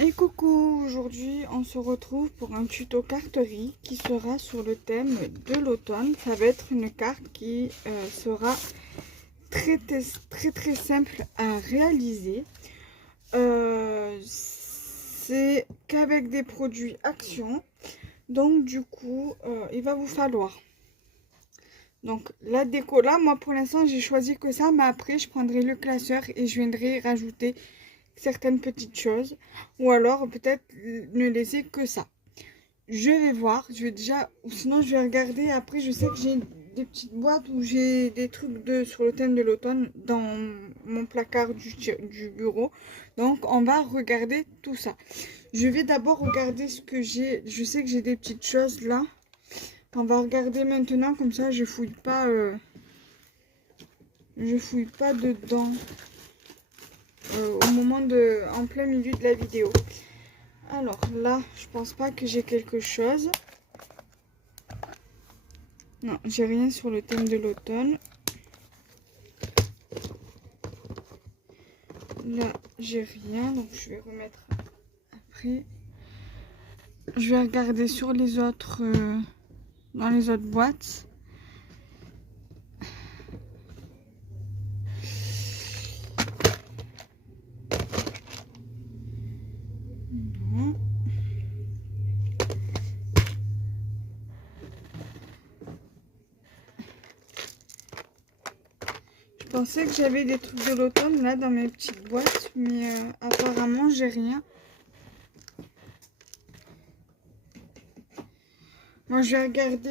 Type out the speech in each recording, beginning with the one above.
Et coucou, aujourd'hui on se retrouve pour un tuto carterie qui sera sur le thème de l'automne. Ça va être une carte qui sera très simple à réaliser. C'est qu'avec des produits Action. Donc du coup, il va vous falloir donc la déco. Là, moi pour l'instant j'ai choisi que ça, mais après je prendrai le classeur et je viendrai rajouter certaines petites choses, ou alors peut-être ne laisser que ça. Je vais voir, je vais déjà, ou sinon je vais regarder. Après, je sais que j'ai des petites boîtes où j'ai des trucs sur le thème de l'automne dans mon placard du bureau. Donc on va regarder tout ça. Je vais d'abord regarder ce que j'ai. Je sais que j'ai des petites choses là. On va regarder maintenant, comme ça je fouille pas dedans au moment en plein milieu de la vidéo. Alors là, je pense pas que j'ai quelque chose. Non, j'ai rien sur le thème de l'automne. Là, j'ai rien, donc je vais remettre après. Je vais regarder sur les autres, dans les autres boîtes. Non. Je pensais que j'avais des trucs de l'automne là dans mes petites boîtes, mais apparemment j'ai rien. Moi je vais regarder,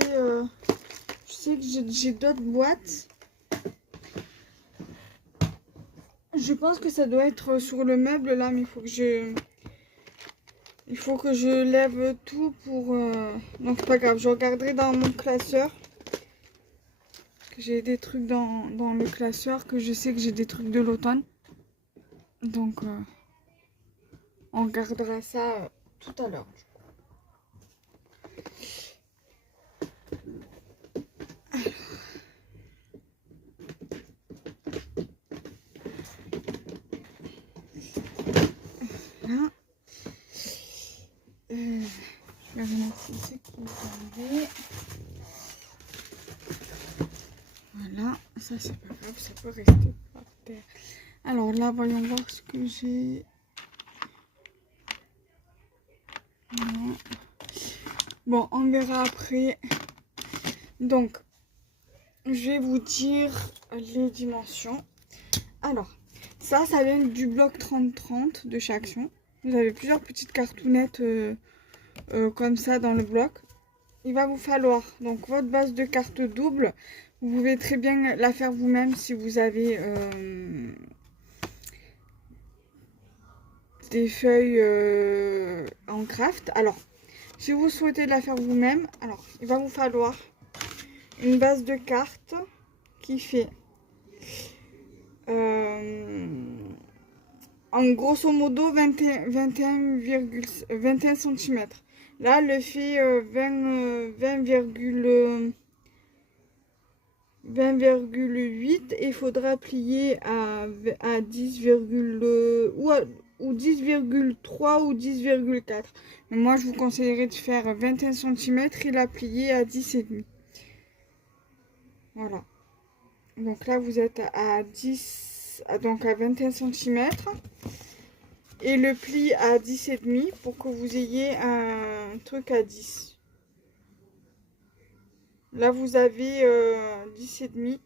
je sais que j'ai d'autres boîtes. Je pense que ça doit être sur le meuble là, mais il faut que je lève tout pour... Donc c'est pas grave, je regarderai dans mon classeur. J'ai des trucs dans le classeur, que je sais que j'ai des trucs de l'automne. Donc on regardera ça tout à l'heure. Voilà. Je vais remettre ce qui est tombé. Voilà, ça c'est pas grave, ça peut rester par terre. Alors là, voyons voir ce que j'ai. Non. Bon, on verra après. Donc, je vais vous dire les dimensions. Alors, ça vient du bloc 30-30 de chez Action. Vous avez plusieurs petites cartounettes comme ça dans le bloc. Il va vous falloir donc votre base de carte double. Vous pouvez très bien la faire vous-même si vous avez des feuilles en craft. Alors, si vous souhaitez la faire vous-même, alors il va vous falloir une base de cartes qui fait en grosso modo 21 cm. Là, le fait 20,8 et il faudra plier à 10, ou 10,3 ou 10,4. Mais moi, je vous conseillerais de faire 21 cm et la plier à 10,5. Voilà. Donc là, vous êtes à 10, donc à 21 cm. Et le pli à 10,5 pour que vous ayez un truc à 10. Là, vous avez 10,5.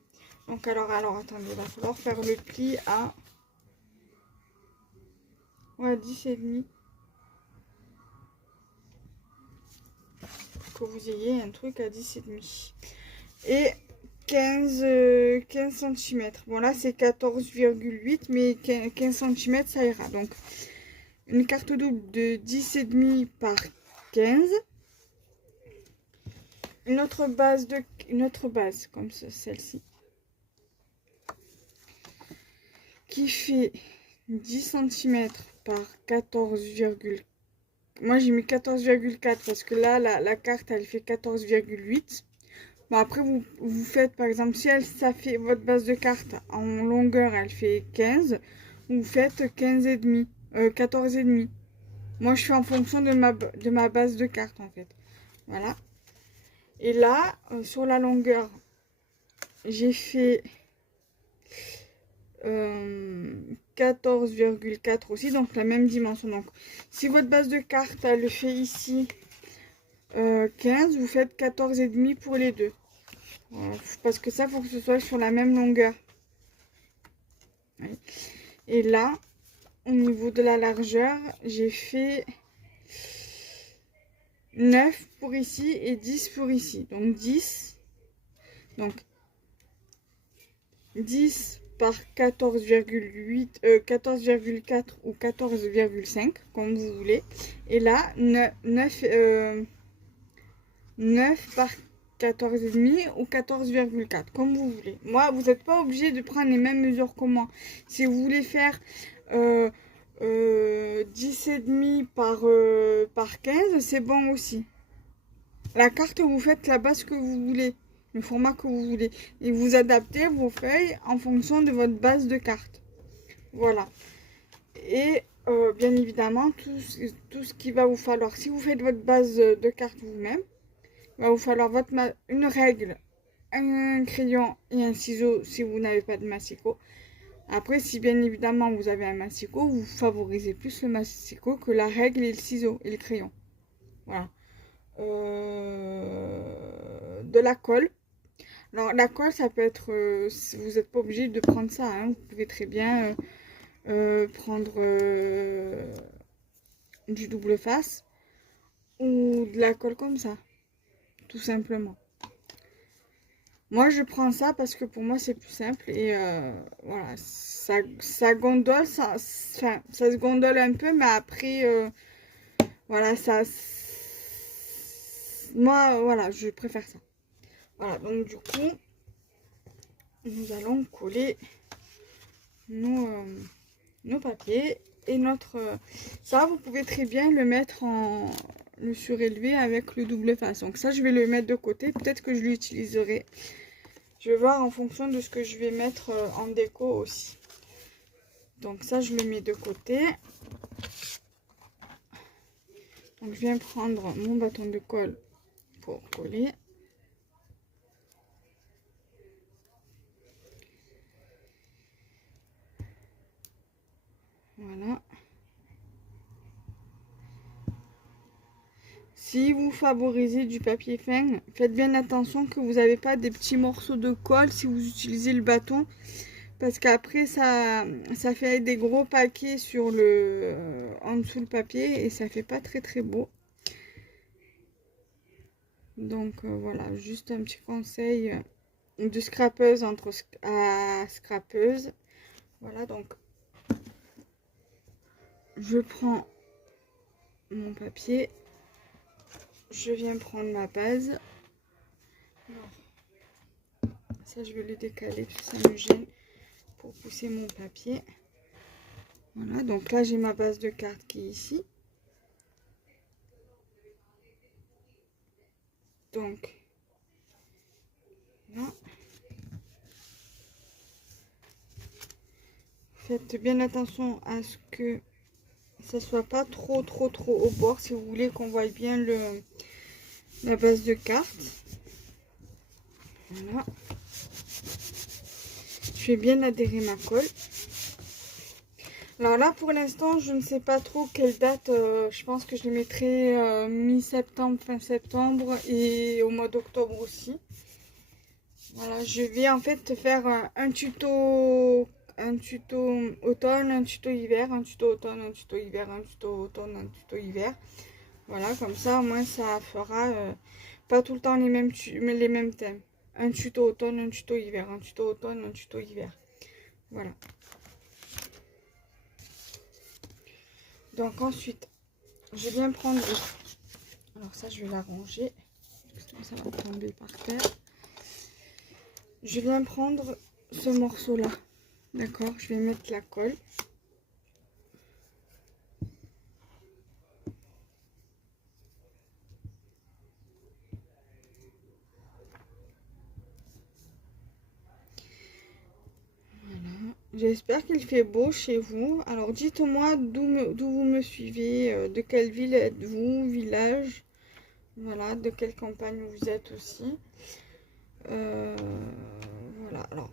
Donc, alors, attendez, il va falloir faire le pli à 10,5. Pour que vous ayez un truc à 10,5. Et 15 cm. Bon, là, c'est 14,8, mais 15 cm, ça ira. Donc, une carte double de 10,5 par 15. Une autre base comme celle-ci qui fait 10 cm par 14, moi j'ai mis 14,4 parce que là la carte elle fait 14,8. Bon, après vous faites par exemple si ça fait votre base de carte en longueur elle fait 15, vous faites 15,5, 14,5. Moi, je fais en fonction de ma base de carte, en fait. Voilà. Et là, sur la longueur, j'ai fait 14,4 aussi, donc la même dimension. Donc, si votre base de carte, elle le fait ici 15, vous faites 14,5 pour les deux. Voilà. Parce que ça, il faut que ce soit sur la même longueur. Et là, au niveau de la largeur, j'ai fait 9 pour ici et 10 pour ici. Donc 10. Donc 10 par 14,8, 14,4 ou 14,5, comme vous voulez. Et là, 9 par 14,5 ou 14,4, comme vous voulez. Moi, vous n'êtes pas obligé de prendre les mêmes mesures que moi. Si vous voulez faire 10,5 par 15, c'est bon aussi. La carte, vous faites la base que vous voulez, le format que vous voulez. Et vous adaptez vos feuilles en fonction de votre base de carte. Voilà. Et bien évidemment, tout ce qu'il va vous falloir, si vous faites votre base de carte vous-même, il va vous falloir une règle, un crayon et un ciseau si vous n'avez pas de massicot. Après, si bien évidemment vous avez un massicot, vous favorisez plus le massicot que la règle et le ciseau et le crayon. Voilà. De la colle. Alors la colle, ça peut être, vous n'êtes pas obligé de prendre ça, hein. Vous pouvez très bien prendre du double face ou de la colle comme ça, tout simplement. Moi, je prends ça parce que pour moi, c'est plus simple et voilà, ça gondole, ça se gondole un peu, mais après, voilà, moi, voilà, je préfère ça. Voilà, donc du coup, nous allons coller nos papiers et ça, vous pouvez très bien le mettre le surélever avec le double face. Donc ça, je vais le mettre de côté. Peut-être que je l'utiliserai. Je vais voir en fonction de ce que je vais mettre en déco aussi. Donc ça, je le mets de côté. Donc je viens prendre mon bâton de colle pour coller. Voilà. Si vous favorisez du papier fin, faites bien attention que vous n'avez pas des petits morceaux de colle si vous utilisez le bâton. Parce qu'après, ça fait des gros paquets sur en dessous le papier et ça fait pas très très beau. Donc voilà, juste un petit conseil de scrapeuse à scrapeuse. Voilà, donc je prends mon papier, je viens prendre ma base. Alors, ça, je vais le décaler, parce que ça me gêne pour pousser mon papier. Voilà, donc là, j'ai ma base de carte qui est ici. Donc, là. Faites bien attention à ce que ça soit pas trop au bord si vous voulez qu'on voit bien la base de carte. Voilà. Je vais bien adhérer ma colle. Alors là, pour l'instant, je ne sais pas trop quelle date. Je pense que je les mettrai mi-septembre, fin septembre et au mois d'octobre aussi. Voilà, je vais en fait faire un tuto automne, un tuto hiver, un tuto automne, un tuto hiver, un tuto automne, un tuto hiver. Voilà, comme ça, au moins, ça fera pas tout le temps les mêmes thèmes. Un tuto automne, un tuto hiver, un tuto automne, un tuto hiver. Voilà. Donc ensuite, je viens prendre... Alors ça, je vais la ranger. Sinon, ça va tomber par terre. Je viens prendre ce morceau-là. D'accord, je vais mettre la colle. J'espère qu'il fait beau chez vous. Alors dites-moi d'où vous me suivez, de quelle ville êtes-vous, village, voilà, de quelle campagne vous êtes aussi. Voilà, alors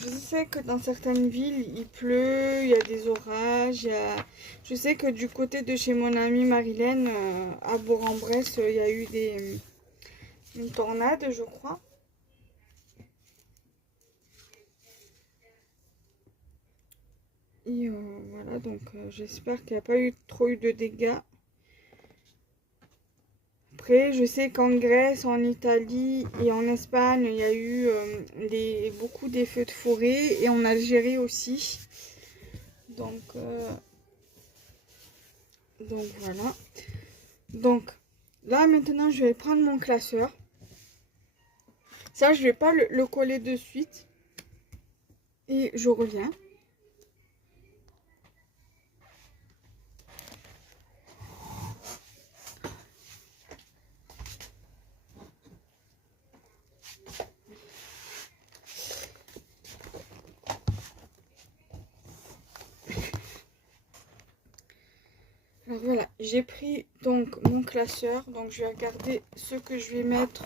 je sais que dans certaines villes il pleut, il y a des orages, je sais que du côté de chez mon amie Marilène, à Bourg-en-Bresse, il y a eu une tornade, je crois. Et voilà, donc j'espère qu'il n'y a pas trop eu de dégâts. Après, je sais qu'en Grèce, en Italie et en Espagne, il y a eu beaucoup des feux de forêt, et en Algérie aussi. Donc voilà. Donc là, maintenant, je vais prendre mon classeur. Ça, je vais pas le coller de suite. Et je reviens. Alors voilà, j'ai pris donc mon classeur. Donc je vais regarder ce que je vais mettre,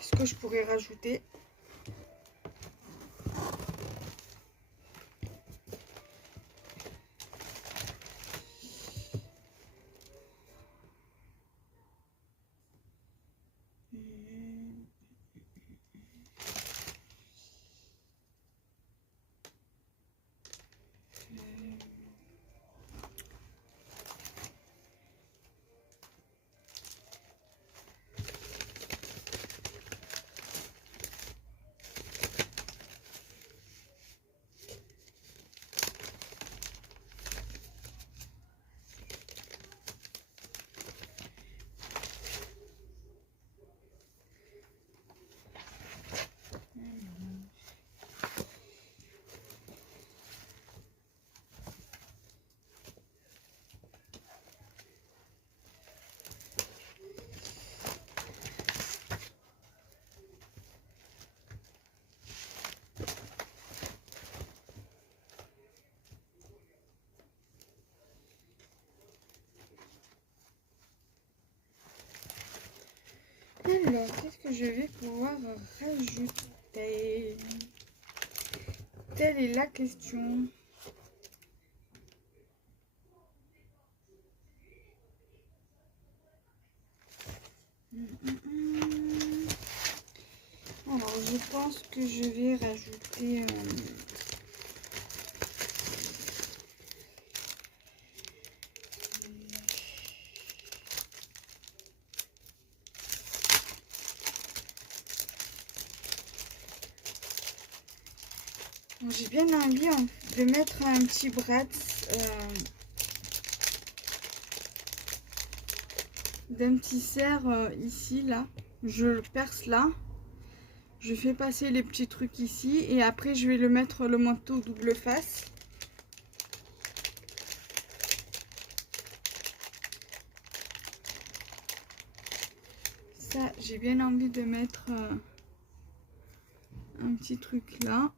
ce que je pourrais rajouter. Alors, qu'est-ce que je vais pouvoir rajouter? Telle est la question. Alors, je pense que je vais rajouter... j'ai bien envie de mettre un petit bratz, d'un petit cerf ici, là. Je le perce là. Je fais passer les petits trucs ici. Et après, je vais le mettre le manteau double face. Ça, j'ai bien envie de mettre un petit truc là.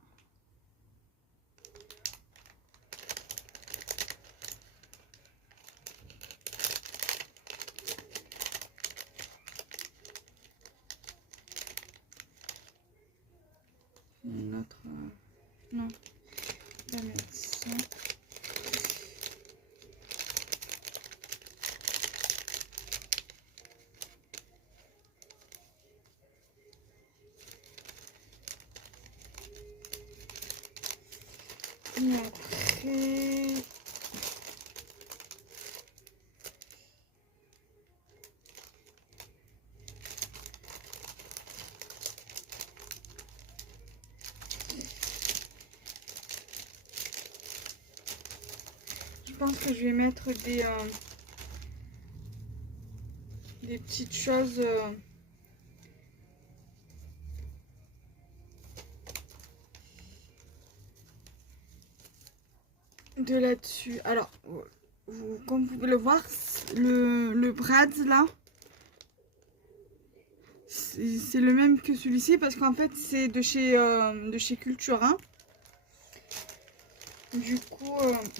Notre non, je vais mettre ça. Et après, je pense que je vais mettre des petites choses de là-dessus. Alors, comme vous pouvez le voir, le Brad's là, c'est le même que celui-ci, parce qu'en fait c'est de chez Cultura. Du coup,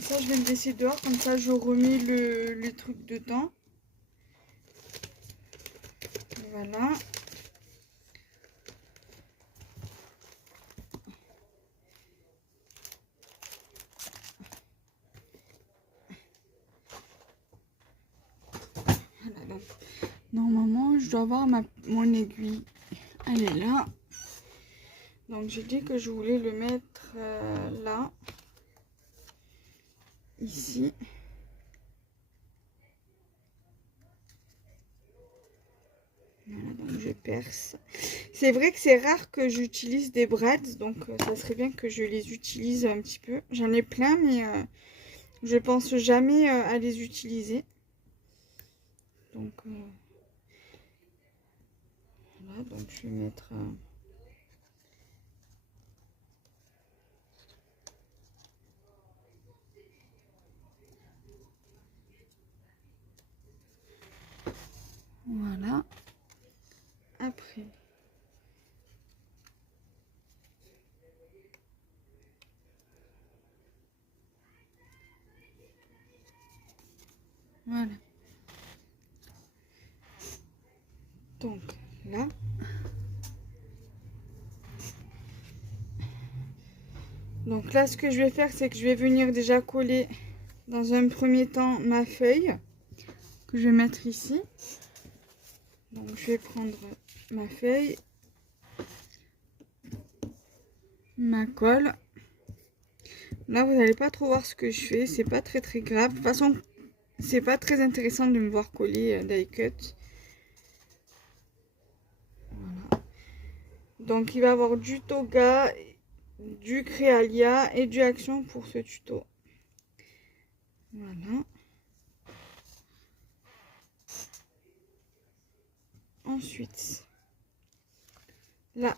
ça je vais le laisser dehors, comme ça je remets le truc dedans. Voilà. Voilà, donc, normalement, je dois avoir mon aiguille. Elle est là. Donc, j'ai dit que je voulais le mettre là. Ici. Voilà, donc je perce. C'est vrai que c'est rare que j'utilise des brads, donc ça serait bien que je les utilise un petit peu. J'en ai plein, mais je pense jamais à les utiliser. Donc voilà, donc je vais mettre... voilà. Après... Voilà. Donc là... Donc là, ce que je vais faire, c'est que je vais venir déjà coller dans un premier temps ma feuille que je vais mettre ici. Donc je vais prendre ma feuille, ma colle. Là, vous n'allez pas trop voir ce que je fais, c'est pas très grave. De toute façon, c'est pas très intéressant de me voir coller die cut. Voilà. Donc il va y avoir du Toga, du Créalia et du Action pour ce tuto. Voilà. Ensuite, là,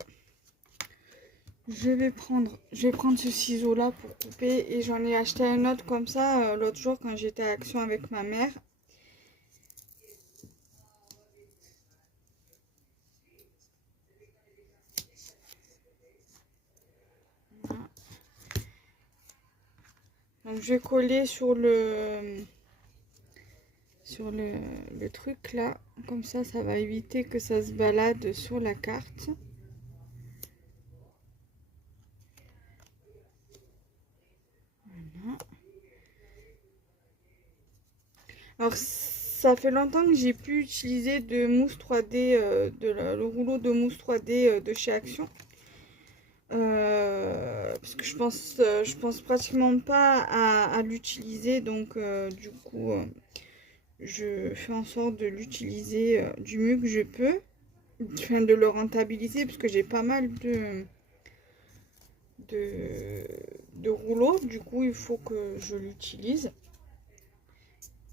je vais prendre ce ciseau là pour couper, et j'en ai acheté un autre comme ça l'autre jour quand j'étais à Action avec ma mère. Voilà. Donc je vais coller sur le truc là, comme ça va éviter que ça se balade sur la carte. Voilà. Alors ça fait longtemps que j'ai pu utiliser de mousse 3D, le rouleau de mousse 3D de chez Action. Parce que je pense pratiquement pas à l'utiliser, donc du coup je fais en sorte de l'utiliser du mieux que je peux, enfin de le rentabiliser, parce que j'ai pas mal de rouleaux, du coup il faut que je l'utilise.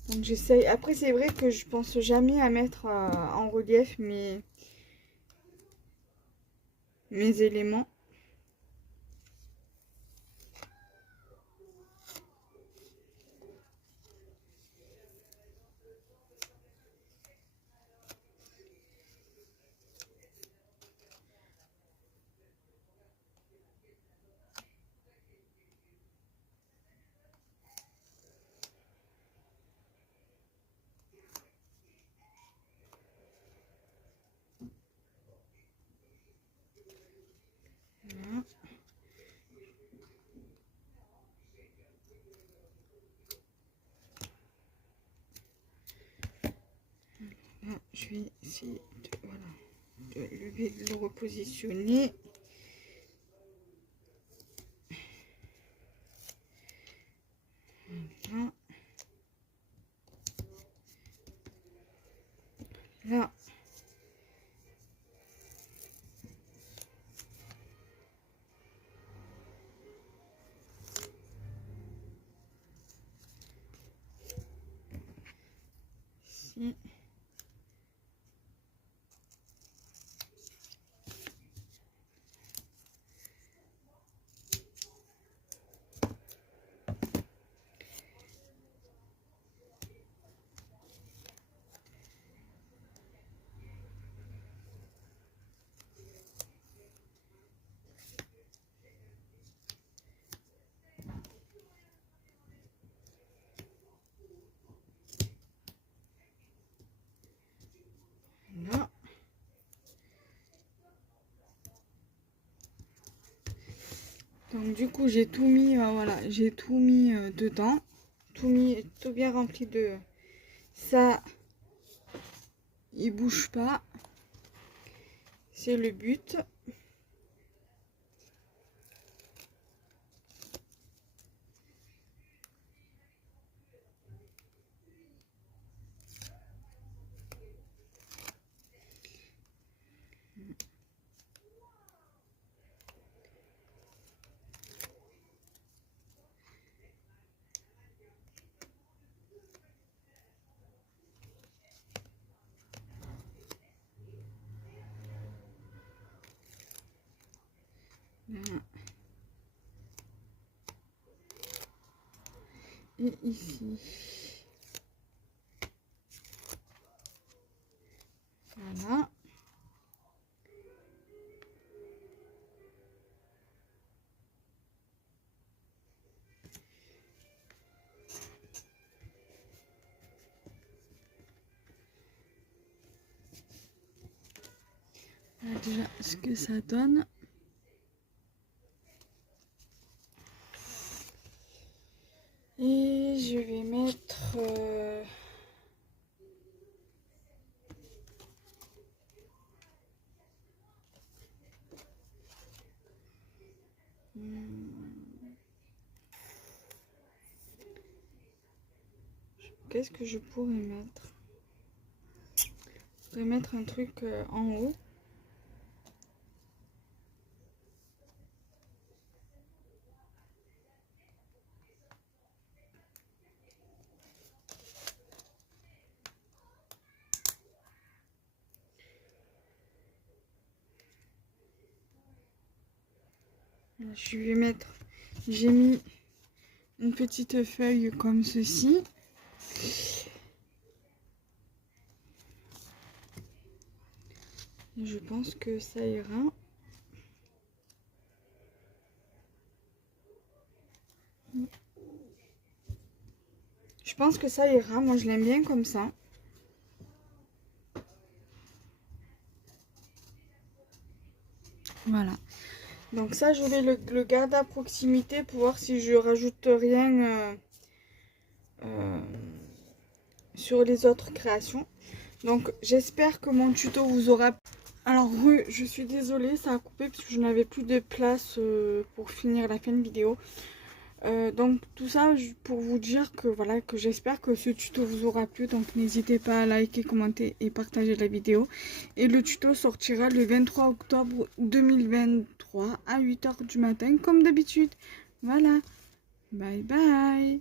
Donc j'essaye. Après c'est vrai que je pense jamais à mettre en relief mes éléments. Voilà. Là, je vais essayer de le repositionner. Voilà. Là. Ici. Donc du coup j'ai tout mis, voilà, j'ai tout mis dedans, tout bien rempli de ça. Il bouge pas, c'est le but. Voilà. Et ici, voilà. Voilà déjà ce que ça donne. Et je vais mettre qu'est-ce que je pourrais mettre? Je pourrais mettre un truc en haut. Je vais mettre, j'ai mis une petite feuille comme ceci. Je pense que ça ira. Je pense que ça ira. Moi, je l'aime bien comme ça. Voilà. Donc ça, je vais le garder à proximité pour voir si je rajoute rien sur les autres créations. Donc j'espère que mon tuto vous aura... Alors je suis désolée, ça a coupé parce que je n'avais plus de place pour finir la fin de vidéo. Donc tout ça pour vous dire que voilà, que j'espère que ce tuto vous aura plu. Donc n'hésitez pas à liker, commenter et partager la vidéo. Et le tuto sortira le 23 octobre 2023 à 8 h du matin comme d'habitude. Voilà, bye bye.